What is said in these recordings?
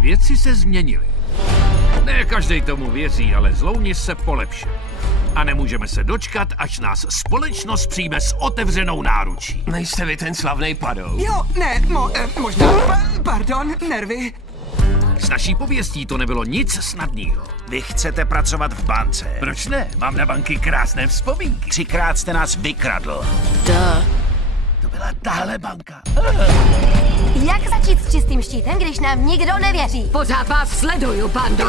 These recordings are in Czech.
Věci se změnily. Ne každej tomu věří, ale zlouni se polepšili. A nemůžeme se dočkat, až nás společnost přijme s otevřenou náručí. Nejste vy ten slavnej Padou? Jo, ne, možná. Pardon, nervy. S naší pověstí to nebylo nic snadného. Vy chcete pracovat v bance. Proč ne? Mám na banky krásné vzpomínky. 3krát jste nás vykradl. To byla tahle banka. Jak začít s čistým štítem, když nám nikdo nevěří? Pořád vás sleduju, Pando.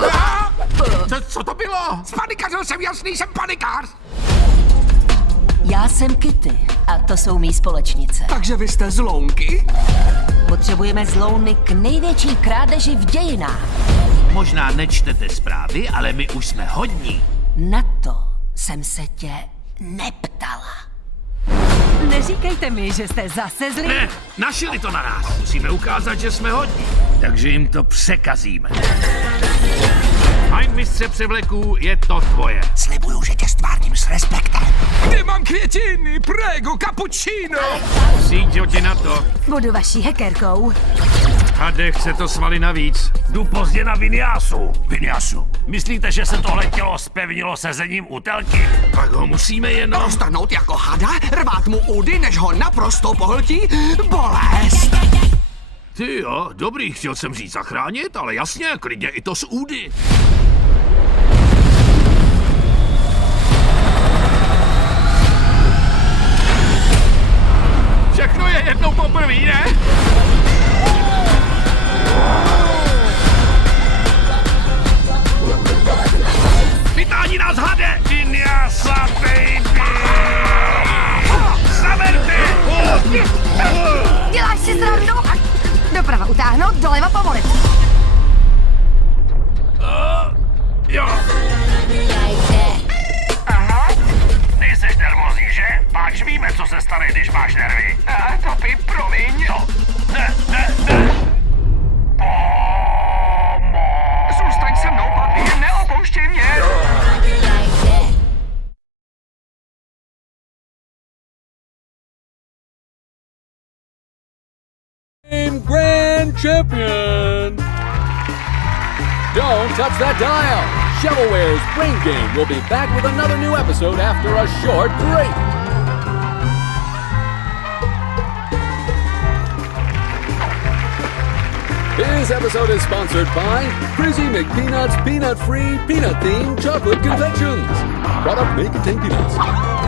Co to bylo? Spanikařil jsem, jasný, jsem panikář. Já jsem Kitty a to jsou mý společnice. Takže vy jste zlounky? Potřebujeme zlouny k největší krádeži v dějinách. Možná nečtete zprávy, ale my už jsme hodní. Na to jsem se tě neptala. Neříkejte mi, že jste zase zlí. Ne, našili to na nás. Musíme ukázat, že jsme hodní. Takže jim to překazíme. Fajn, mistře převleků, je to tvoje. Slibuju, že tě stvárním s respektem. Kde mám květiny, prego, cappuccino? Síďo ti na to. Budu vaší hackerkou. Hade, chce to svaly navíc. Jdu pozdě na Viniasu. Myslíte, že se tohle tělo zpevnilo sezením u telky? Pak ho musíme jenom... Roztrhnout jako hada, rvát mu údy, než ho naprosto pohltí bolest. Ty jo, dobrý, chtěl jsem říct zachránit, ale jasně, klidně i to z údy. Všechno je jednou poprvé, ne? Vytáhni nás, hade! Viniasa, baby! Zaverte! Děláš si srandu? Doprava utáhnout, doleva povolit. Jo. Nejseš nervózní, že? Páč víme, co se stane, když máš nervy. Topi, promiň. No, ne. Zůstaň se mnou, papi, neopouštěj mě. Grand Champion! Don't touch that dial! Shovelware's Brain Game will be back with another new episode after a short break. This episode is sponsored by Crazy McPeanuts Peanut-Free Peanut-Themed Chocolate Confections. Product may contain peanuts.